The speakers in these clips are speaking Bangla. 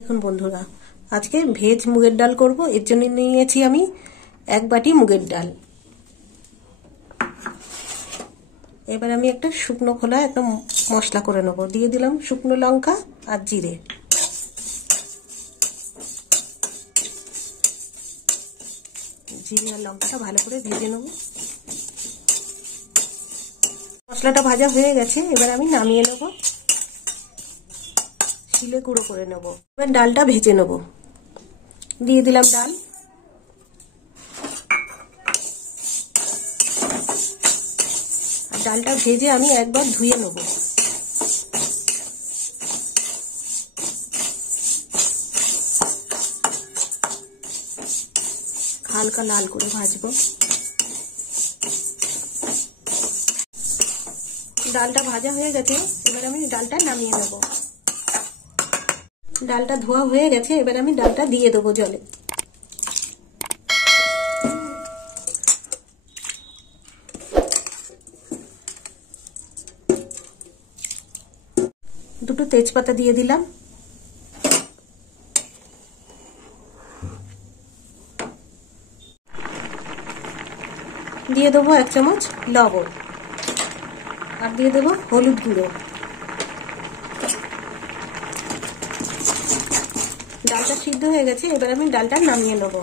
দেখুন বন্ধুরা, আজকে ভেজ মুগের ডাল করব। এর জন্য নিয়েছি আমি 1 বাটি মুগের ডাল। এবার আমি একটা শুকনো খোলা একটা মশলা করে নেব। দিয়ে দিলাম শুকনো লঙ্কা আর জিরে। জিরে আর লঙ্কাটা ভালো করে ভেজে নেব। মশলাটা ভাজা হয়ে গেছে, এবার আমি নামিয়ে নেব, শিলে গুঁড়ো করে নেব। এবার ডালটা ভেজে নেব। দিয়ে দিলাম ডাল, ডালটা ভেজে আমি একবার ধুয়ে নেব। হালকা লাল করে ভাজবো। ডালটা ভাজা হয়ে গেছে, এবার আমি ডালটা নামিয়ে নেব। ডালটা ধোয়া হয়ে গেছে, এবার আমি ডালটা দিয়ে দেবো জলে। দুটো তেজপাতা দিয়ে দিলাম। দিয়ে দেবো 1 চামচ লবণ, আর দিয়ে দেবো হলুদ গুঁড়ো। ডালটা সিদ্ধ হয়ে গেছে, এবার আমি ডালটা নামিয়ে নেব।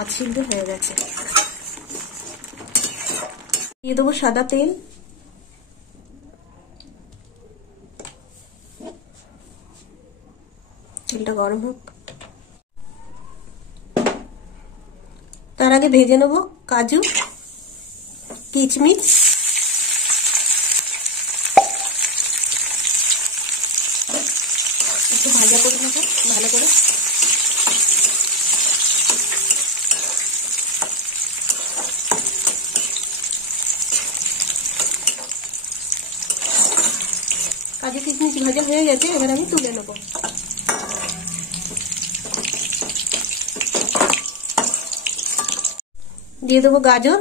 আজ সিদ্ধ হয়ে গেছে। দিয়ে দেবো সাদা তেল, তেলটা গরম হোক। তার আগে ভেজে নেব কাজু, কিশমিশ, একটু ভাজা করে নেব ভালো করে। কাজু কিশমিশ ভাজা হয়ে গেছে, এবার আমি তুলে নেব। দিয়ে দেবো গাজর,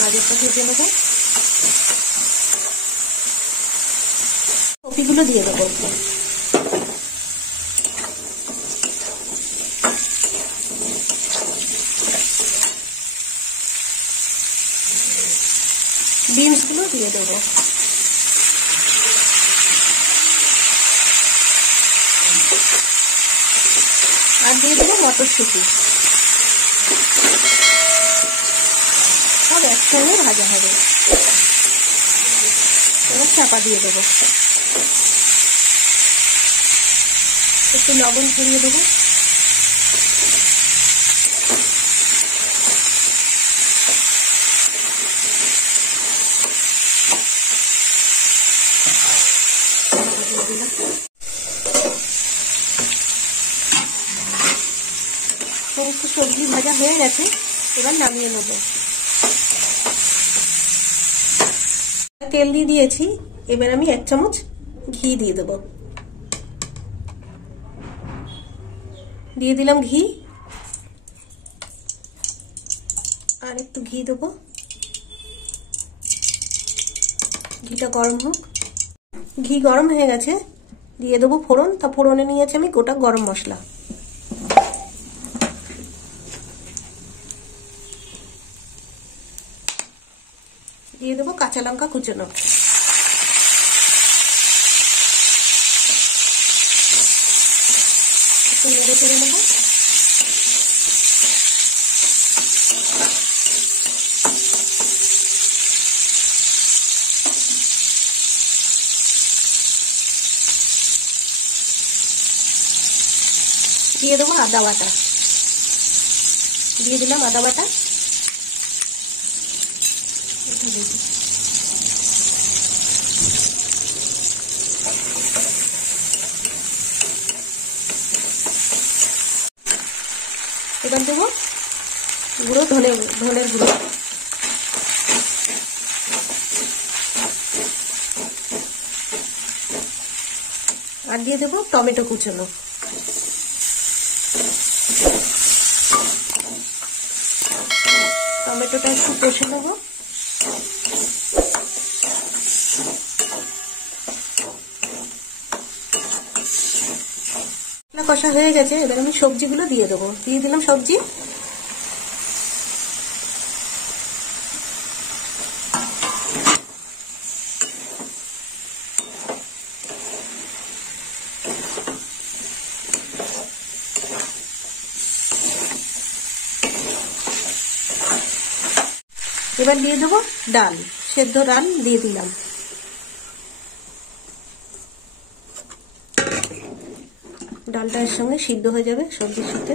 গাজরটা ভেজে নেব। কপিগুলো দিয়ে দেবো। বিনসগুলো দিয়ে দেবো। আর দিয়ে দেবো মটরশুঁটি। সব একসঙ্গে ভাজা হবে। এবার চাপা দিয়ে দেবো। একটু লবণ ছড়িয়ে দেবো। সমস্ত সবজি ভাজা হয়ে গেছে, এবার নামিয়ে নেব। তেল দিয়ে দিয়েছি, এবার আমি 1 চামচ ঘি দিয়ে দেব। দিয়ে দিলাম ঘি, আর একটু ঘি দেবো। ঘিটা গরম হোক। ঘি গরম হয়ে গেছে, দিয়ে দেবো ফোড়ন। তা ফোড়নে নিয়েছি আমি গোটা গরম মশলা। দিয়ে দেবো কাঁচা লঙ্কা কুচনো। একটু নেড়ে চেড়ে নেবো। দিয়ে দেবো আদা বাটা। দিয়ে দিলাম আদা বাটা। এবার দেবো গুঁড়ো ধনের গুঁড়ো। আর দিয়ে দেবো টমেটো কুচনো। পোস্তটা একটু কষে নেবো। কষা হয়ে গেছে, এবার আমি সবজিগুলো দিয়ে দেবো। দিয়ে দিলাম সবজি। এবার দিয়ে দেবো ডাল, সেদ্ধ ডাল দিয়ে দিলাম। ডালটা এর সঙ্গে সিদ্ধ হয়ে যাবে সবজির সাথে।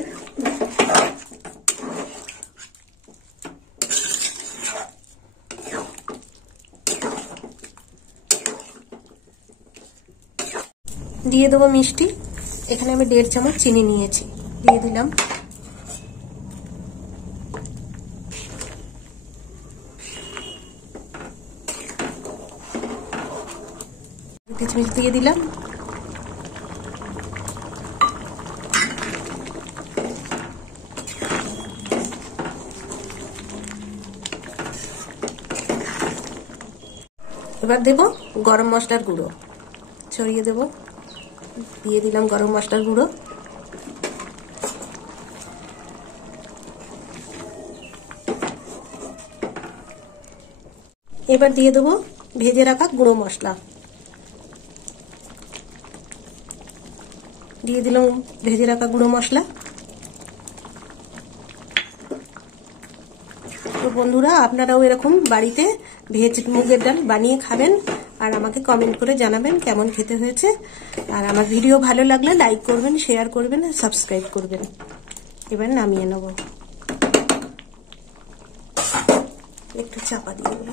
দিয়ে দেবো মিষ্টি। এখানে আমি 1.5 চামচ চিনি নিয়েছি, দিয়ে দিলাম। কিশমিশ দিয়ে দিলাম। এবার দেব গরম মশলার গুঁড়ো, ছড়িয়ে দেব। দিয়ে দিলাম গরম মশলার গুঁড়ো। এবার দিয়ে দেব ভেজে রাখা গুঁড়ো মশলা। দিয়ে দিলাম ভেজে রাখা গুঁড়ো মশলা। তো বন্ধুরা, আপনারাও এরকম বাড়িতে ভেজ মুগের ডাল বানিয়ে খাবেন আর আমাকে কমেন্ট করে জানাবেন কেমন খেতে হয়েছে। আর আমার ভিডিও ভালো লাগলে লাইক করবেন, শেয়ার করবেন আর সাবস্ক্রাইব করবেন। এবার নামিয়ে নেব। একটু চাপা দিয়ে দেব।